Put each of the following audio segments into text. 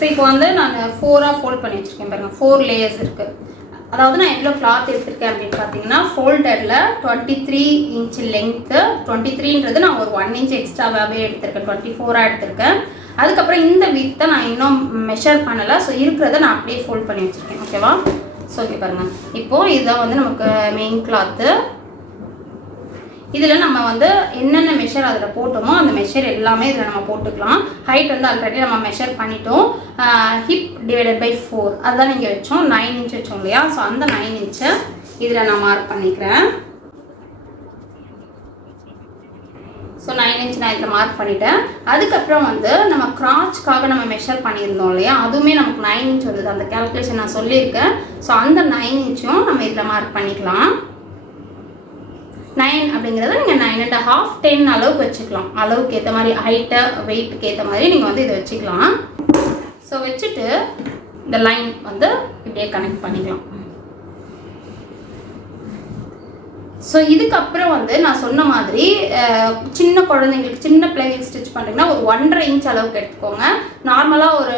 So இப்போ வந்து நான் 4ஆக ஃபோல்ட் பண்ணி வச்சுருக்கேன் பாருங்கள். 4 லேயர்ஸ் இருக்குது. அதாவது நான் எவ்வளோ கிளாத் எடுத்திருக்கேன் அப்படின்னு பார்த்தீங்கன்னா ஃபோல்டரில் 23 இன்ச் லென்த்து. 23ன்றது நான் ஒரு 1 இன்ச் எக்ஸ்ட்ராவாகவே எடுத்திருக்கேன். 24ஆக எடுத்திருக்கேன். அதுக்கப்புறம் இந்த வித்தை நான் இன்னும் மெஷர் பண்ணலை. ஸோ இருக்கிறத நான் அப்படியே ஃபோல்ட் பண்ணி வச்சுருக்கேன். ஓகேவா? ஸோ ஓகே பாருங்கள். இப்போது இதுதான் வந்து நமக்கு மெயின் கிளாத்து. இதில் நம்ம வந்து என்னென்ன மெஷர் அதில் போட்டோமோ அந்த மெஷர் எல்லாமே இதில் நம்ம போட்டுக்கலாம். ஹைட் வந்து ஆல்ரெடி நம்ம மெஷர் பண்ணிட்டோம். ஹிப் டிவைடட் பை 4 அதுதான் நீங்கள் வச்சோம். 9 இன்ச் வச்சோம் இல்லையா? ஸோ அந்த 9 இன்ச்சை இதில் நான் மார்க் பண்ணிக்கிறேன். ஸோ 9 இன்ச் நான் இதில் மார்க் பண்ணிட்டேன். அதுக்கப்புறம் வந்து நம்ம கிராச்காக நம்ம மெஷர் பண்ணியிருந்தோம் இல்லையா? அதுவுமே நமக்கு 9 இன்ச் வருது. அந்த கேல்குலேஷன் நான் சொல்லியிருக்கேன். ஸோ அந்த 9 இன்ச்சும் நம்ம இதில் மார்க் பண்ணிக்கலாம். 9 அப்படிங்கிறத நீங்கள் 9.5 10 அளவுக்கு வச்சுக்கலாம். அளவுக்கு ஏற்ற மாதிரி ஹைட்டை வெயிட்டுக்கு ஏற்ற மாதிரி நீங்கள் வந்து இதை வச்சுக்கலாம். ஸோ வச்சுட்டு இந்த லைன் வந்து இப்படியே கனெக்ட் பண்ணிக்கலாம். ஸோ இதுக்கப்புறம் வந்து நான் சொன்ன மாதிரி சின்ன குழந்தைங்களுக்கு சின்ன பிள்ளைங்களுக்கு ஸ்டிச் பண்ணுறீங்கன்னா ஒரு 1.5 இன்ச் அளவுக்கு எடுத்துக்கோங்க. நார்மலாக ஒரு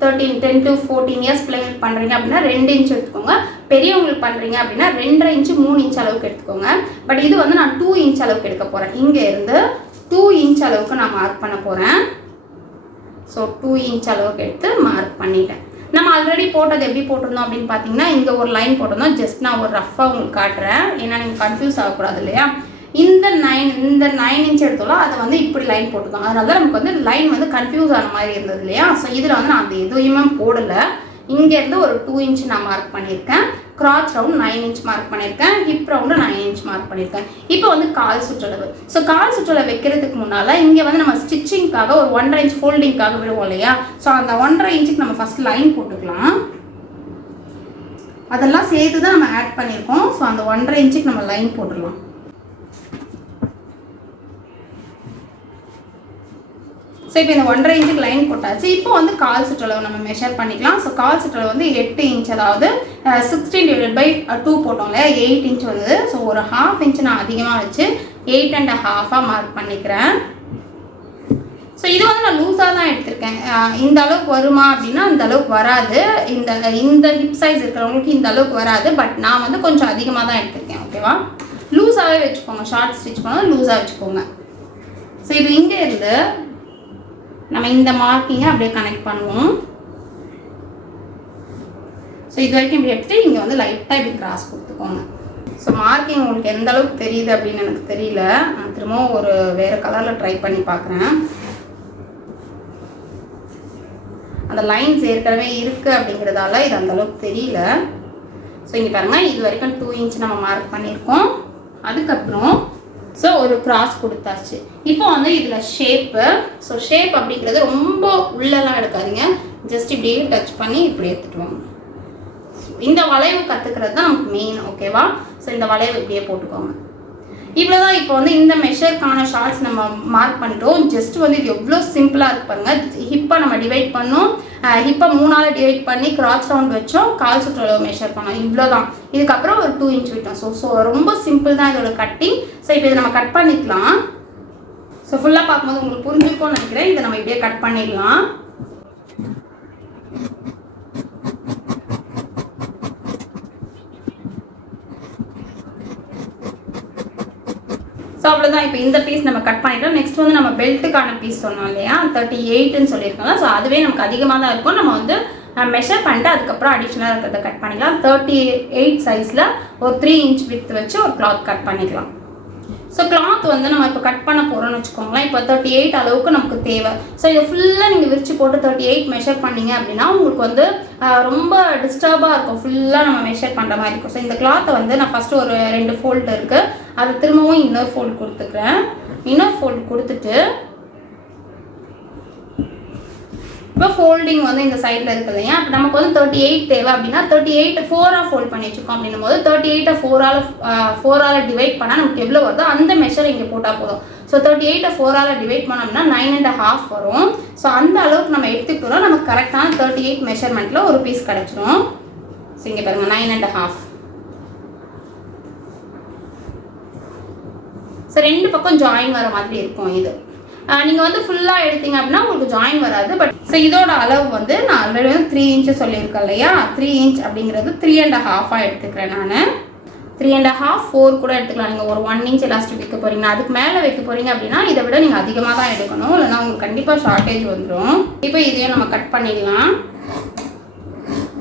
10 to 14 இயர்ஸ் பிள்ளைங்களுக்கு பண்ணுறீங்க அப்படின்னா 2 இன்ச் எடுத்துக்கோங்க. பெரியவங்களுக்கு பண்ணுறீங்க அப்படின்னா 2.5 இன்ச்சு 3 இன்ச் அளவுக்கு எடுத்துக்கோங்க. பட் இது வந்து நான் 2 இன்ச் அளவுக்கு எடுக்க போகிறேன். இங்கே இருந்து 2 இன்ச் அளவுக்கு நான் மார்க் பண்ண போகிறேன். ஸோ 2 இன்ச் அளவுக்கு எடுத்து மார்க் பண்ணிட்டேன். நம்ம ஆல்ரெடி போட்டது எப்படி போட்டிருந்தோம் அப்படின்னு பார்த்தீங்கன்னா இங்கே ஒரு லைன் போட்டிருந்தோம். ஜஸ்ட் நான் ஒரு ரஃபாக உங்களுக்கு காட்டுறேன். ஏன்னா நீங்கள் கன்ஃபியூஸ் ஆகக்கூடாது இல்லையா? இந்த 9 இன்ச் எடுத்தோம்ல அதை வந்து இப்படி லைன் போட்டுருந்தோம். அதனால தான் நமக்கு வந்து லைன் வந்து கன்ஃபியூஸ் ஆன மாதிரி இருந்தது இல்லையா? ஸோ இதில் வந்து நான் அந்த எதுவுமே போடலை. இங்கேருந்து ஒரு 2 இன்ச் நான் மார்க் பண்ணியிருக்கேன். கிராச் ரவுண்ட் 9 இன்ச் மார்க் பண்ணியிருக்கேன். ஹிப் ரவுண்டு 9 இன்ச் மார்க் பண்ணியிருக்கேன். இப்போ வந்து கால் சுற்றளவு. ஸோ கால் சுற்றளவு வைக்கிறதுக்கு முன்னால் இங்கே வந்து நம்ம ஸ்டிச்சிங்காக ஒரு 1.5 இன்ச் ஃபோல்டிங்காக விடுவோம் இல்லையா? ஸோ அந்த 1.5 இன்ச்சுக்கு நம்ம ஃபஸ்ட் லைன் போட்டுக்கலாம். அதெல்லாம் சேர்த்து தான் நம்ம ஆட் பண்ணியிருக்கோம். ஸோ அந்த 1.5 இன்ச்சுக்கு நம்ம லைன் போட்டுடலாம். ஸோ இப்போ இந்த 1.5 இன்ச்சுக்கு லைன் போட்டாச்சு. இப்போ வந்து கால் சுற்றளவு நம்ம மெஷர் பண்ணிக்கலாம். ஸோ கால் சுற்றளவு வந்து 8 இன்ச், அதாவது 16 டிவைடட் பை 2 போட்டோம் இல்லையா? 8 இன்ச் வந்தது. ஸோ ஒரு 1/2 இன்ச் நான் அதிகமாக வச்சு 8.5 மார்க் பண்ணிக்கிறேன். ஸோ இது வந்து நான் லூஸாக தான் எடுத்திருக்கேன். இந்த அளவுக்கு வருமா அப்படின்னா இந்த அளவுக்கு வராது. இந்த ஹிப் சைஸ் இருக்கிறவங்களுக்கு இந்த அளவுக்கு வராது. பட் நான் வந்து கொஞ்சம் அதிகமாக தான் எடுத்திருக்கேன். ஓகேவா? லூஸாகவே வச்சுக்கோங்க. ஷார்ட் ஸ்டிச் பண்ணால் லூஸாக வச்சுக்கோங்க. ஸோ இப்போ இங்கே இருந்து நம்ம இந்த மார்க்கிங்கை அப்படியே கனெக்ட் பண்ணுவோம். ஸோ இது வரைக்கும் இப்படி எடுத்துட்டு இங்கே வந்து லைட்டாக இப்படி கிராஸ் கொடுத்துக்கோங்க. ஸோ மார்க்கிங் உங்களுக்கு எந்த அளவுக்கு தெரியுது அப்படின்னு எனக்கு தெரியல. நான் திரும்பவும் ஒரு வேறு கலரில் ட்ரை பண்ணி பார்க்குறேன். அந்த லைன்ஸ் ஏற்கனவே இருக்குது அப்படிங்கிறதால இது அந்த அளவுக்கு தெரியல. ஸோ இங்கே பாருங்கள், இது வரைக்கும் 2 இன்ச் நம்ம மார்க் பண்ணியிருக்கோம். அதுக்கப்புறம் ஸோ ஒரு கிராஸ் கொடுத்தாச்சு. இப்போ வந்து இதில் ஷேப்பு. ஸோ ஷேப் அப்படிங்கிறது ரொம்ப உள்ளெல்லாம் எடுக்காதீங்க. ஜஸ்ட் இப்படியே டச் பண்ணி இப்படி எடுத்துகிட்டு வாங்க. இந்த வளைவு கற்றுக்கிறது தான் நமக்கு மெயின். ஓகேவா? ஸோ இந்த வளைவு இப்படியே போட்டுக்கோங்க. இவ்வளோதான். இப்போ வந்து இந்த மெஷருக்கான ஷார்ட்ஸ் நம்ம மார்க் பண்ணிட்டோம். ஜஸ்ட் வந்து இது எவ்வளோ சிம்பிளாக இருக்குது பாருங்கள். ஹிப்பை நம்ம டிவைட் பண்ணோம். ஹிப்பை 3ஆல் டிவைட் பண்ணி கிராச் ரவுண்ட் வச்சோம். கால் சுற்றளவு மெஷர் பண்ணோம். இவ்வளோதான். இதுக்கப்புறம் ஒரு 2 இன்ச் விட்டோம். ஸோ ரொம்ப சிம்பிள் தான் இதோட கட்டிங். ஸோ இப்போ இதை நம்ம கட் பண்ணிக்கலாம். ஸோ ஃபுல்லாக பார்க்கும்போது உங்களுக்கு புரிஞ்சுக்கோன்னு நினைக்கிறேன். இதை நம்ம இப்படியே கட் பண்ணிடலாம். ஸோ அவ்வளோதான். இப்போ இந்த பீஸ் நம்ம கட் பண்ணிட்டோம். நெக்ஸ்ட் வந்து நம்ம பெல்ட்டுக்கான பீஸ் சொன்னோம் இல்லையா? 38ன்னு சொல்லியிருக்கோம்ல. ஸோ அதுவே நமக்கு அதிகமாக தான் இருக்கும். நம்ம வந்து மெஷர் பண்ணிட்டு அதுக்கப்புறம் அடிஷ்னலாக இருக்கிறத கட் பண்ணிக்கலாம். 38 சைஸில் ஒரு 3 இன்ச் வித் வச்சு ஒரு கிளாத் கட் பண்ணிக்கலாம். ஸோ கிளாத் வந்து நம்ம இப்போ கட் பண்ண போகிறோம்னு வச்சுக்கோங்களேன். இப்போ 38 அளவுக்கு நமக்கு தேவை. ஸோ இதை ஃபுல்லாக நீங்கள் விரிச்சு போட்டு 38 மெஷர் பண்ணிங்க அப்படின்னா உங்களுக்கு வந்து ரொம்ப டிஸ்டர்பாக இருக்கும். ஃபுல்லாக நம்ம மெஷர் பண்ணுற மாதிரி இருக்கும். ஸோ இந்த கிளாத்தை வந்து நான் ஃபஸ்ட்டு ஒரு 2 ஃபோல்டு இருக்குது, அது திரும்பவும் இன்னொரு ஃபோல்டு கொடுத்துக்கிறேன். இன்னொரு ஃபோல்டு கொடுத்துட்டு இப்போ ஃபோல்டிங் வந்து இந்த சைடில் இருக்குது இல்லையா? அப்போ நமக்கு வந்து 38 தேவை அப்படின்னா 38 4ஆக ஃபோல்ட் பண்ணி வச்சுருக்கோம். அப்படின்னும் போது 38 4ஆல் டிவைட் பண்ணால் நமக்கு எவ்வளோ வருதோ அந்த மெஷர் இங்கே போட்டால் போதும். ஸோ 38 4ஆல் டிவைட் பண்ணோம்னா 9.5 வரும். ஸோ அந்த அளவுக்கு நம்ம எடுத்துக்கிட்டோம்னா நமக்கு கரெக்டான 38 மெஷர்மெண்ட்டில் ஒரு பீஸ் கிடச்சிரும். ஸோ இங்கே பாருங்கள் 9.5. ஸோ 2 பக்கம் ஜாயின் வர மாதிரி இருக்கும் இது. நீங்கள் வந்து ஃபுல்லாக எடுத்தீங்க அப்படின்னா உங்களுக்கு ஜாயின் வராது. பட் ஸோ இதோட அளவு வந்து நான் ஆல்ரெடி வந்து 3 இன்ச்சு சொல்லியிருக்கேன் இல்லையா, 3 இன்ச் அப்படிங்கிறது 3.5 எடுத்துக்கிறேன் நான். 3.5 4 கூட எடுத்துக்கலாம். நீங்கள் ஒரு 1 இன்ச் எலாஸ்டிக் வைக்க போகிறீங்கன்னா, அதுக்கு மேலே வைக்க போகிறீங்க அப்படின்னா இதை விட நீங்கள் அதிகமாக தான் எடுக்கணும், இல்லைன்னா உங்களுக்கு கண்டிப்பாக ஷார்ட்டேஜ் வந்துடும். இப்போ இதையும் நம்ம கட் பண்ணிடலாம்.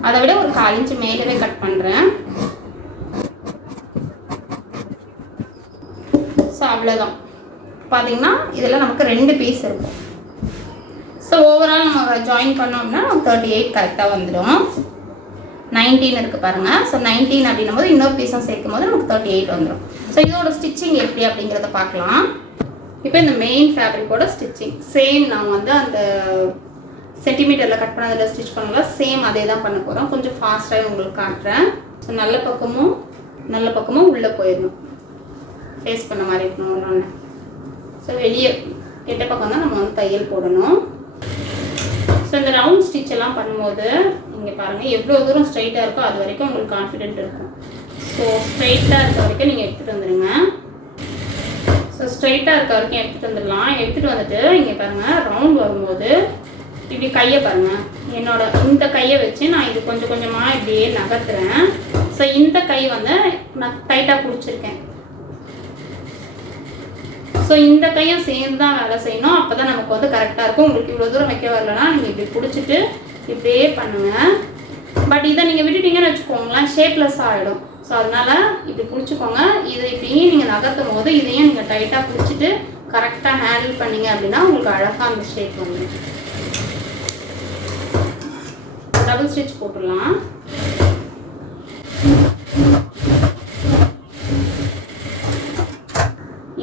அதை விட ஒரு 4 இன்ச்சு மேலவே கட் பண்ணுறேன். ஸோ அவ்வளோதான். பார்த்தீங்கன்னா இதில் நமக்கு 2 பீஸ் இருக்கும். ஸோ ஓவரால் நம்ம ஜாயின் பண்ணோம் அப்படின்னா 38 கரெக்டாக வந்துடும். 19 இருக்குது பாருங்கள். ஸோ 19 அப்படின்னும் போது இன்னொரு பீஸும் சேர்க்கும் போது நமக்கு 38 வந்துடும். ஸோ இதோட ஸ்டிச்சிங் எப்படி அப்படிங்கிறத பார்க்கலாம். இப்போ இந்த மெயின் ஃபேப்ரிக்கோட ஸ்டிச்சிங் சேம் நான் வந்து அந்த சென்டிமீட்டரில் கட் பண்ணதில் ஸ்டிச் பண்ணலாம். சேம் அதே தான் பண்ண போகிறோம். கொஞ்சம் ஃபாஸ்ட்டாகவே உங்களுக்கு காட்டுறேன். ஸோ நல்ல பக்கமும் உள்ளே போயிடணும், ஃபேஸ் பண்ண மாதிரி இருக்கணும் ஒன்று. ஸோ வெளியே கெட்ட பக்கம் தான் நம்ம வந்து தையல் போடணும். ஸோ இந்த ரவுண்ட் ஸ்டிச் எல்லாம் பண்ணும்போது இங்கே பாருங்கள் எவ்வளோ தூரம் ஸ்ட்ரைட்டாக இருக்கோ அது வரைக்கும் உங்களுக்கு கான்ஃபிடென்ட் இருக்கும். ஸோ ஸ்ட்ரைட்டாக இருக்க வரைக்கும் நீங்கள் எடுத்துகிட்டு வந்துடுங்க. ஸோ ஸ்ட்ரைட்டாக இருக்க வரைக்கும் எடுத்துகிட்டு வந்துடலாம். எடுத்துகிட்டு வந்துட்டு இங்கே பாருங்கள் ரவுண்ட் வரும்போது இப்படி கையை பாருங்கள், என்னோட இந்த கையை வச்சு நான் இது கொஞ்சம் கொஞ்சமாக இப்படியே நகர்த்துறேன். ஸோ இந்த கை வந்து நான் டைட்டாக பிடிச்சிருக்கேன். ஸோ இந்த கையும் சேர்ந்து தான் வேலை செய்யணும். அப்போ தான் நமக்கு வந்து கரெக்டாக இருக்கும். உங்களுக்கு இவ்வளோ தூரம் வைக்க வரலன்னா நீங்கள் இப்படி பிடிச்சிட்டு இப்படியே பண்ணுங்கள். பட் இதை நீங்கள் விட்டுட்டீங்கன்னு வச்சுக்கோங்களேன், ஷேப்லெஸ் ஆகிடும். ஸோ அதனால் இப்படி பிடிச்சிக்கோங்க. இதை இப்படியே நீங்கள் நகர்த்தும் போது இதையும் நீங்கள் டைட்டாக பிடிச்சிட்டு கரெக்டாக ஹேண்டில் பண்ணிங்க அப்படின்னா உங்களுக்கு அழகாக அந்த ஷேப் வந்துடும். டபுள் ஸ்டிச் போட்டுடலாம்.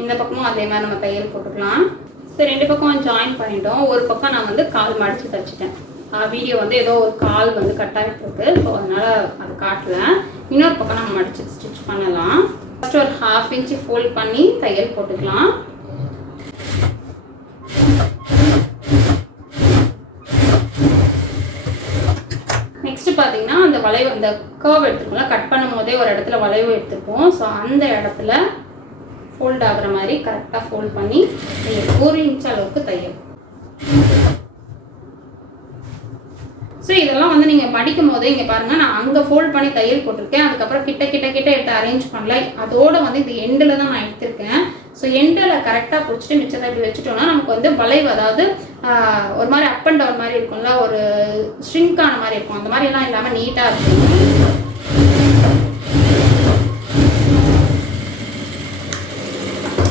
இந்த பக்கமும் அதே மாதிரி நம்ம தையல் போட்டுக்கலாம். சரி, 2 பக்கம் ஜாயின் பண்ணிட்டோம். ஒரு பக்கம் நான் வந்து கால் மடித்து தைச்சிட்டேன். வீடியோ வந்து ஏதோ ஒரு கால் வந்து கட் ஆகிட்டு இருக்கு. ஸோ அதனால் அது காட்டல. இன்னொரு பக்கம் நம்ம மடித்து ஸ்டிச் பண்ணலாம். ஃபஸ்ட்டு ஒரு 1/2 இன்ச்சு ஃபோல்ட் பண்ணி தையல் போட்டுக்கலாம். நெக்ஸ்ட்டு பார்த்தீங்கன்னா அந்த வளைவு, அந்த கர்வ் எடுத்துருக்கோம்ல, கட் பண்ணும் போதே ஒரு இடத்துல வளைவு எடுத்துருப்போம். ஸோ அந்த இடத்துல ஃபோல்ட் ஆகிற மாதிரி கரெக்டாக ஃபோல்ட் பண்ணி 1 இன்ச் அளவுக்கு தையல். ஸோ இதெல்லாம் வந்து நீங்கள் மடிக்கும் போதே இங்கே பாருங்கள், நான் அங்கே ஃபோல்ட் பண்ணி தையல் போட்டிருக்கேன். அதுக்கப்புறம் கிட்ட எடுத்து அரேஞ்ச் பண்ணல. அதோடு வந்து இது எண்டில் தான் நான் எடுத்திருக்கேன். ஸோ எண்டில் கரெக்டாக பிடிச்சிட்டு மிச்சத்தை இப்படி வச்சுட்டோம்னா நமக்கு வந்து வளைவு, அதாவது ஒரு மாதிரி அப் அண்ட் டவுன் மாதிரி இருக்கும்ல, ஒரு ஷ்ரிங்கான மாதிரி இருக்கும். அந்த மாதிரிலாம் இல்லாமல் நீட்டாக இருக்கும்.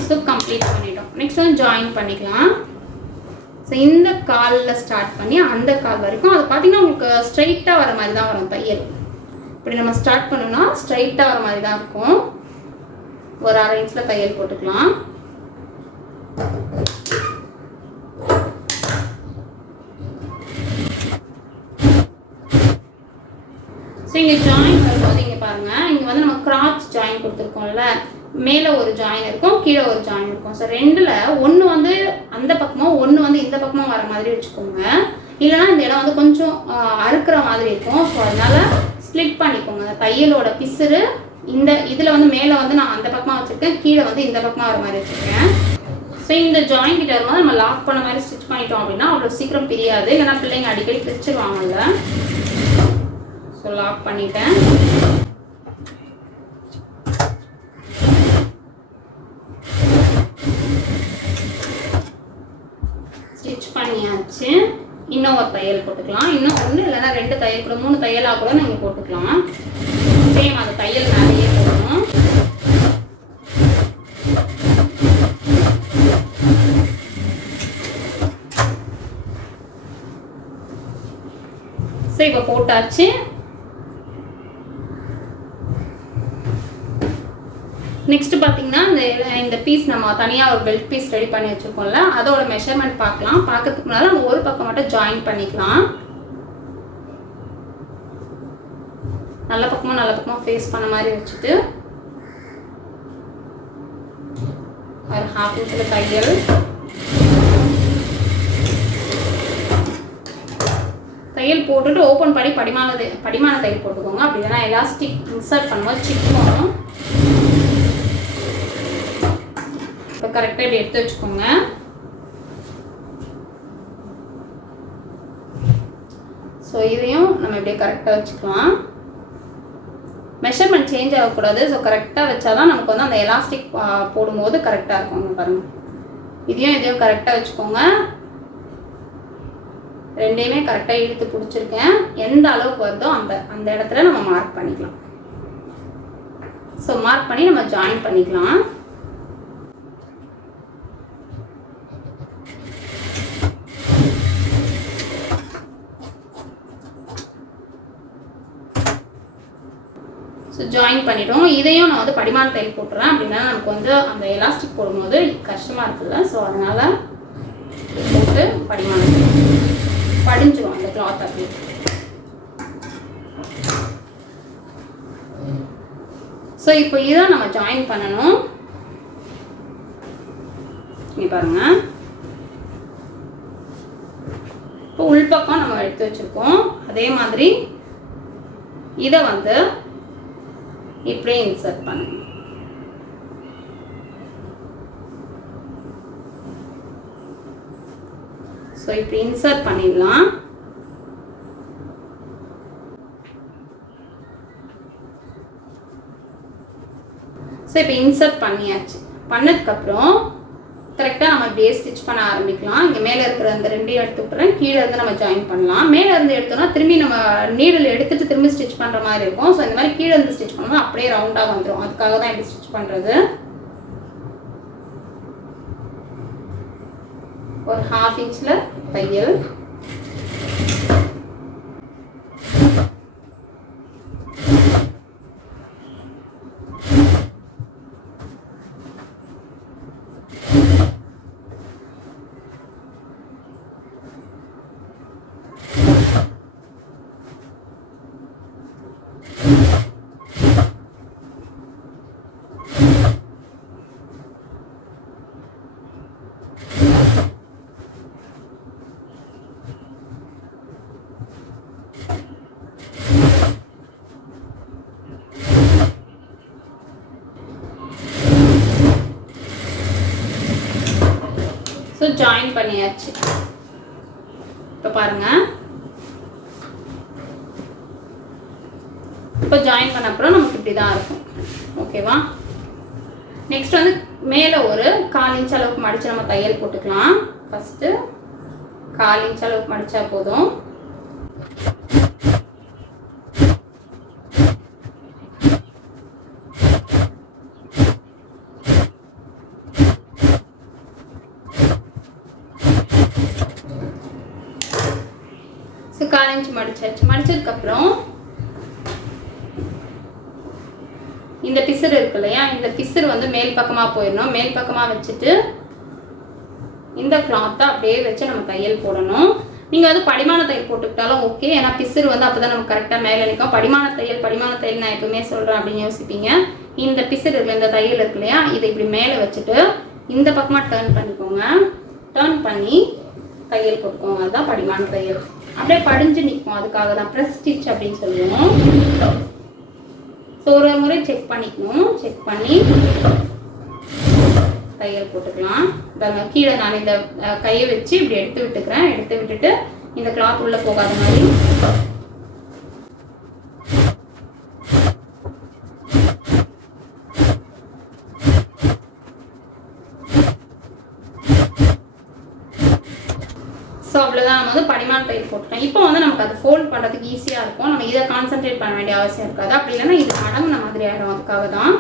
ஸோ கம்ப்ளீட் பண்ணிட்டோம். நெக்ஸ்ட் வந்து ஜாயின் பண்ணிக்கலாம். ஸோ இந்த காலில் ஸ்டார்ட் பண்ணி அந்த கால் வரைக்கும் அது பார்த்தீங்கன்னா உங்களுக்கு ஸ்ட்ரைட்டாக வர மாதிரி தான் வரும் தையல். இப்படி நம்ம ஸ்டார்ட் பண்ணோம்னா ஸ்ட்ரைட்டாக வர மாதிரி தான் இருக்கும். ஒரு 1/2 இன்ச்சில் தையல் போட்டுக்கலாம். ஸோ இங்கே ஜாயின் வரும்போது இங்கே பாருங்கள், இங்கே வந்து நம்ம கிராச் ஜாயின் கொடுத்துருக்கோம்ல, மேலே ஒரு ஜாயின் இருக்கும், கீழே ஒரு ஜாயின் இருக்கும். ஸோ 2ல் ஒன்று வந்து அந்த பக்கமும் ஒன்று வந்து இந்த பக்கமும் வர மாதிரி வச்சுக்கோங்க. இல்லைனா இந்த இடம் வந்து கொஞ்சம் அறுக்கிற மாதிரி இருக்கும். ஸோ அதனால் ஸ்ப்ளிட் பண்ணிக்கோங்க. அந்த தையலோட பிசுறு இந்த இதில் வந்து மேலே வந்து நான் அந்த பக்கமாக வச்சுருக்கேன், கீழே வந்து இந்த பக்கமாக வர மாதிரி வச்சுருக்கேன். ஸோ இந்த ஜாயின் கிட்ட வரும்போது நம்ம லாக் பண்ண மாதிரி ஸ்டிச் பண்ணிட்டோம் அப்படின்னா அவ்வளோ சீக்கிரம் பிரியாது. இல்லைனா பிள்ளைங்க அடிக்கடி பிரிச்சுருவாங்கல்ல. ஸோ லாக் பண்ணிட்டேன். ஸ்டிச் பண்ணியாச்சு. இன்னும் ஒரு தையல் போட்டுக்கலாம். இன்னும் 1 இல்லைனா 2 தையல் கூட 3 தையலாக கூட நீங்கள் போட்டுக்கலாம். சேம் அந்த தையல் நிறைய போடணும். ஸோ இப்போ போட்டாச்சு. நெக்ஸ்ட் பார்த்தீங்கன்னா இந்த பீஸ் நம்ம தனியாக ஒரு பெல்ட் பீஸ் ரெடி பண்ணி வச்சுருக்கோம்ல, அதோட மெஷர்மெண்ட் பார்க்கலாம். பார்க்கறதுக்கு முன்னாடி நம்ம ஒரு பக்கம் மட்டும் ஜாயின் பண்ணிக்கலாம். நல்ல பக்கமாக ஃபேஸ் பண்ண மாதிரி வச்சுட்டு ஒரு 1/2 இன்ச்சில் தையல் போட்டுட்டு ஓப்பன் பண்ணி படிமான தையல் போட்டுக்கோங்க. அப்படி இல்லைனா எலாஸ்டிக் இன்சர்ட் பண்ணும்போது சிக்கும். இப்போ கரெக்டாக இப்படி எடுத்து வச்சுக்கோங்க. ஸோ இதையும் நம்ம இப்படியே கரெக்டாக வச்சுக்கலாம். மெஷர்மெண்ட் சேஞ்ச் ஆகக்கூடாது. ஸோ கரெக்டாக வச்சா தான் நமக்கு வந்து அந்த எலாஸ்டிக் போடும்போது கரெக்டாக இருக்கும். பாருங்கள், இதையும் கரெக்டாக வச்சுக்கோங்க. ரெண்டையுமே கரெக்டாக இழுத்து பிடிச்சிருக்கேன். எந்த அளவுக்கு வருதோ அந்த இடத்துல நம்ம மார்க் பண்ணிக்கலாம். ஸோ மார்க் பண்ணி நம்ம ஜாயின் பண்ணிக்கலாம். ஸோ ஜாயின் பண்ணிட்டோம். இதையும் நான் வந்து படிமான தையல் போட்டுறேன். அப்படின்னா நமக்கு வந்து அந்த எலாஸ்டிக் போடும்போது கஷ்டமாக இருக்குல்ல. ஸோ அதனால் போட்டு படிமான படிஞ்சிடும் அந்த கிளாத் அப்படி. ஸோ இப்போ இதை நம்ம ஜாயின் பண்ணணும். இங்கே பாருங்க, இப்போ உள்பக்கம் நம்ம எடுத்து வச்சிருக்கோம். அதே மாதிரி இதை வந்து இப்படியே இன்சர்ட் பண்ணுங்க. ஸோ இப்படி இன்சர்ட் பண்ணிடலாம். ஸோ இப்போ இன்சர்ட் பண்ணியாச்சு. பண்ணதுக்கப்புறம் கரெக்டாக நம்ம இப்படியே ஸ்டிச் பண்ண ஆரம்பிக்கலாம். இங்கே மேலே இருக்கிற அந்த ரெண்டையும் எடுத்து விட்டுறேன். கீழே இருந்து நம்ம ஜாயின் பண்ணலாம். மேலே இருந்து எடுத்தோம்னா திரும்பி நம்ம நீடில் எடுத்துட்டு திரும்பி ஸ்டிச் பண்ணுற மாதிரி இருக்கும். ஸோ இந்த மாதிரி கீழே இருந்து ஸ்டிச் பண்ணோம்னா அப்படியே ரவுண்டாக வந்துடும். அதுக்காக தான் இப்படி ஸ்டிச் பண்ணுறது. ஒரு 1/2 இன்ச்சில் தையல். ஸோ ஜாயின் பண்ணியாச்சு. இப்போ பாருங்க, இப்போ ஜாயின் பண்ண அப்புறம் நமக்கு இப்படி தான் இருக்கும். ஓகேவா? நெக்ஸ்ட் வந்து மேலே ஒரு 1/4 இன்ச் அளவுக்கு மடித்து நம்ம தையல் போட்டுக்கலாம். ஃபஸ்ட்டு 1/4 இன்ச் அளவுக்கு மடித்தா போதும். So 1/4 inch மடிச்சாச்சு. மடிச்சதுக்கப்புறம் இந்த பிசர் இருக்கு இல்லையா, இந்த பிசர் வந்து மேல் பக்கமாக போயிடணும். மேல் பக்கமாக வச்சுட்டு இந்த கிளாத்தை அப்படியே வச்சு நம்ம தையல் போடணும். நீங்கள் வந்து படிமான தையல் போட்டுக்கிட்டாலும் ஓகே. ஏன்னா பிசர் வந்து அப்போ தான் நம்ம கரெக்டாக மேலே நிற்கும். படிமான தையல் நான் எப்பவுமே சொல்கிறேன் அப்படின்னு யோசிப்பீங்க. இந்த பிசர் இருக்கு, இந்த தையல் இருக்கு இல்லையா, இதை இப்படி மேலே வச்சுட்டு இந்த பக்கமாக டர்ன் பண்ணிக்கோங்க. டர்ன் பண்ணி தையல் போட்டுக்கோங்க. அதுதான் படிமான தையல். அப்படியே படிஞ்சு நிற்கும். அதுக்காக தான் ப்ரெஸ் ஸ்டிச் அப்படின்னு சொல்லுவோம். ஸோ ஒரு முறை செக் பண்ணிக்கணும். செக் பண்ணி தையல் போட்டுக்கலாம். கீழே நான் இந்த கையை வச்சு இப்படி எடுத்து விட்டுக்கிறேன். எடுத்து விட்டுட்டு இந்த கிளாத் உள்ளே போகாத மாதிரி ஸோ அவ்வளோதான். நம்ம வந்து படிமான தையல் போட்டுட்டோம். இப்போ வந்து நமக்கு அது ஃபோல்ட் பண்ணுறதுக்கு ஈஸியாக இருக்கும். நம்ம இதை கான்சென்ட்ரேட் பண்ண வேண்டிய அவசியம் இருக்காது. அப்படி இல்லைன்னா இது அடங்குன மாதிரி ஆகிடும். அதுக்காக தான்.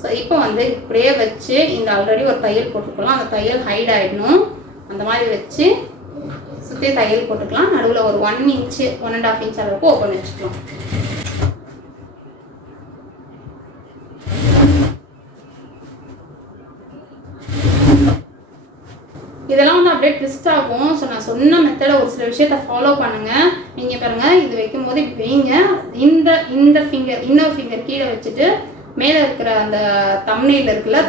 ஸோ இப்போ வந்து இப்படியே வச்சு இந்த ஆல்ரெடி ஒரு தையல் போட்டுக்கலாம். அந்த தையல் ஹைட் ஆகிடணும். அந்த மாதிரி வச்சு சுற்றி தையல் போட்டுக்கலாம். நடுவில் ஒரு 1 இன்ச்சு 1.5 இன்ச் அளவுக்கு ஓப்பன் வச்சுக்கலாம். இதெல்லாம் வந்து அப்படியே ட்விஸ்ட் ஆகும். ஸோ நான் சொன்ன மெத்தடை ஒரு சில விஷயத்த ஃபாலோ பண்ணுங்கள். நீங்கள் பாருங்கள், இது வைக்கும் போது இப்படி வைங்க. இந்த ஃபிங்கர் இன்னொரு ஃபிங்கர் கீழே வச்சுட்டு மேலே இருக்கிற அந்த தம்ப்நெயில் இருக்குல்ல,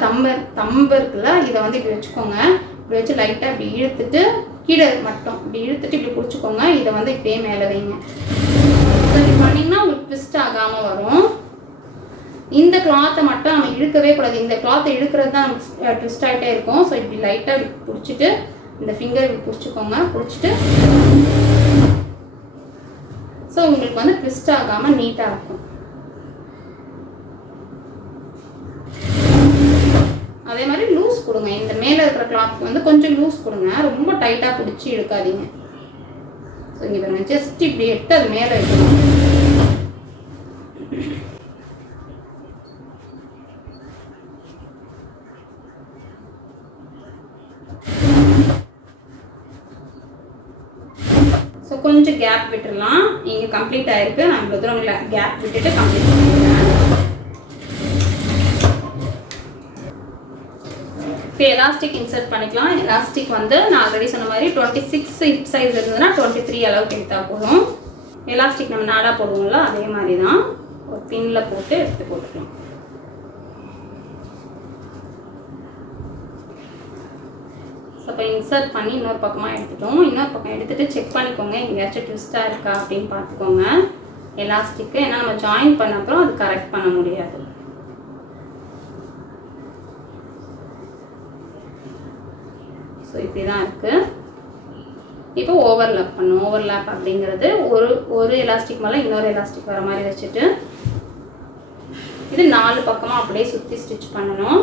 தம்பு இருக்குல்ல, இதை வந்து இப்படி வச்சுக்கோங்க. இப்படி வச்சு லைட்டாக இப்படி இழுத்துட்டு கீழே மட்டும் இப்படி இழுத்துட்டு இப்படி பிடிச்சிக்கோங்க. இதை வந்து இப்படியே மேலே வைங்க. இப்படி பண்ணிங்கன்னா உங்களுக்கு ட்விஸ்ட் ஆகாமல் வரும். இந்த கிளாத்தை மட்டும் நம்ம இழுக்கவே கூடாது. இந்த கிளாத்தை இழுக்கிறது தான் நமக்கு ட்விஸ்ட் ஆகிட்டே இருக்கும். ஸோ இப்படி லைட்டாக இப்படி பிடிச்சிட்டு இந்த ஃபிங்கர் இப்படி பிடிச்சிக்கோங்க. பிடிச்சிட்டு ஸோ உங்களுக்கு வந்து ட்விஸ்ட் ஆகாமல் நீட்டாக இருக்கும். அதே மாதிரி லூஸ் கொடுங்க. இந்த மேலே இருக்கிற கிளாத் வந்து கொஞ்சம் லூஸ் கொடுங்க, ரொம்ப டைட்டாக பிடிச்சி இழுக்காதீங்க. ஸோ இங்கே பாருங்க, ஜஸ்ட் இப்படி எடுத்து அது மேலே வைக்கணும். ஸோ கொஞ்சம் கேப் விட்டுடலாம். இங்கே கம்ப்ளீட் ஆகிருக்கு. நான் இவ்வளோ தூரம் கேப் விட்டுட்டு கம்ப்ளீட் பண்ணிடுறேன். இப்போ எலாஸ்டிக் இன்சர்ட் பண்ணிக்கலாம். எலாஸ்டிக் வந்து நான் ஆல்ரெடி சொன்ன மாதிரி 26 ஹிப் சைஸ் இருந்ததுன்னா 23 அளவுக்கு எடுத்தால் போதும். எலாஸ்டிக் நம்ம நாடாக போடுவோம்ல, அதே மாதிரி தான் ஒரு பின்னில் போட்டு எடுத்து போட்டுக்கலாம். இப்போ இன்சர்ட் பண்ணி இன்னொரு பக்கமாக எடுத்துட்டோம். இன்னொரு பக்கம் எடுத்துகிட்டு செக் பண்ணிக்கோங்க எங்கேயாச்சும் ட்விஸ்ட்டாக இருக்கா அப்படின்னு பார்த்துக்கோங்க எலாஸ்டிக்கு. ஏன்னா நம்ம ஜாயின் பண்ண அப்புறம் அது கரெக்ட் பண்ண முடியாது. ஸோ இப்படி தான் இருக்குது. இப்போ ஓவர்லேப் பண்ணணும். ஓவர்லேப் அப்படிங்கிறது ஒரு எலாஸ்டிக் மேலே இன்னொரு எலாஸ்டிக் வர மாதிரி வச்சுட்டு இது 4 பக்கமாக அப்படியே சுற்றி ஸ்டிச் பண்ணணும்.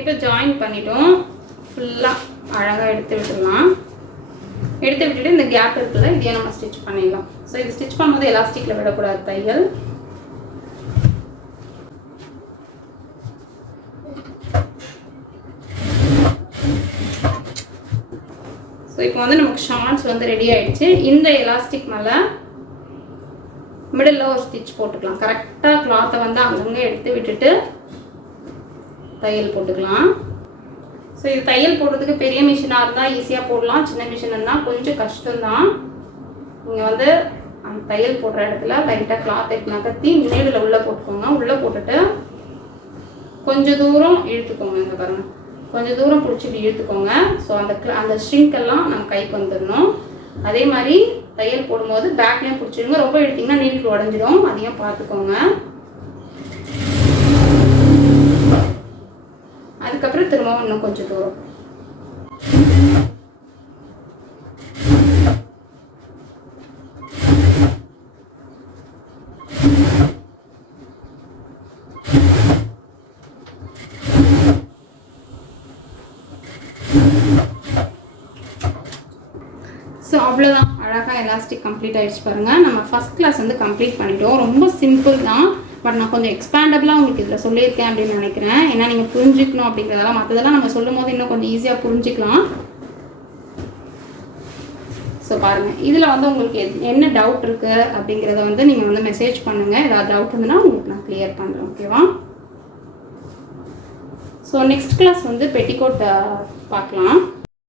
இப்போ ஜாயின் பண்ணிட்டோம். ஃபுல்லாக அழகாக எடுத்து விட்டுடலாம். எடுத்து விட்டுட்டு இந்த கேப் இருக்குல்ல, இதையே நம்ம ஸ்டிச் பண்ணிடலாம். ஸோ இது ஸ்டிச் பண்ணும்போது எலாஸ்டிக்கில் விடக்கூடாது தையல். ஸோ இப்போ வந்து நமக்கு ஷார்ட்ஸ் வந்து ரெடி ஆகிடுச்சு. இந்த எலாஸ்டிக் மேலே மிடில் ஒரு ஸ்டிச் போட்டுக்கலாம். கரெக்டாக கிளாத்தை வந்து அங்கங்கே எடுத்து விட்டுட்டு தையல் போட்டுக்கலாம். ஸோ இது தையல் போடுறதுக்கு பெரிய மிஷினாக இருந்தால் ஈஸியாக போடலாம், சின்ன மிஷின் இருந்தால் கொஞ்சம் கஷ்டம்தான். நீங்கள் வந்து அந்த தையல் போடுற இடத்துல லைட்டாக கிளாத் எடுத்து நகர்த்தி மேலில் உள்ளே போட்டுக்கோங்க. உள்ளே போட்டுட்டு கொஞ்சம் தூரம் இழுத்துக்கோங்க. இங்கே பாருங்கள், கொஞ்சம் தூரம் பிடிச்சிட்டு இழுத்துக்கோங்க. ஸோ அந்த ஸ்ட்ரிங்கெல்லாம் நம்ம கைக்கு வந்துடணும். அதே மாதிரி தையல் போடும்போது பேக்லேயும் பிடிச்சிடுங்க. ரொம்ப இழுத்திங்கன்னா நீடில் உடஞ்சிடும், அதையும் பார்த்துக்கோங்க. அதுக்கப்புறம் திரும்பவும் இன்னும் கொஞ்சம் தூரம். ஸோ அவ்வளோதான், அழகாக எலாஸ்டிக் கம்ப்ளீட் ஆகிடுச்சு பாருங்கள். நம்ம ஃபஸ்ட் கிளாஸ் வந்து கம்ப்ளீட் பண்ணிட்டோம். ரொம்ப சிம்பிள் தான், பட் நான் கொஞ்சம் எக்ஸ்பேண்டபிளாக உங்களுக்கு இதில் சொல்லியிருக்கேன் அப்படின்னு நினைக்கிறேன். ஏன்னா நீங்கள் புரிஞ்சுக்கணும் அப்படிங்கிறதெல்லாம், மற்றதெல்லாம் நம்ம சொல்லும் போது இன்னும் கொஞ்சம் ஈஸியாக புரிஞ்சிக்கலாம். ஸோ பாருங்கள், இதில் வந்து உங்களுக்கு என்ன டவுட் இருக்குது அப்படிங்கிறத வந்து நீங்கள் வந்து மெசேஜ் பண்ணுங்கள். ஏதாவது டவுட் இருந்ததுன்னா உங்களுக்கு நான் கிளியர் பண்ணுறேன். ஓகேவா? ஸோ நெக்ஸ்ட் கிளாஸ் வந்து பெட்டிகோட் பார்க்கலாம்.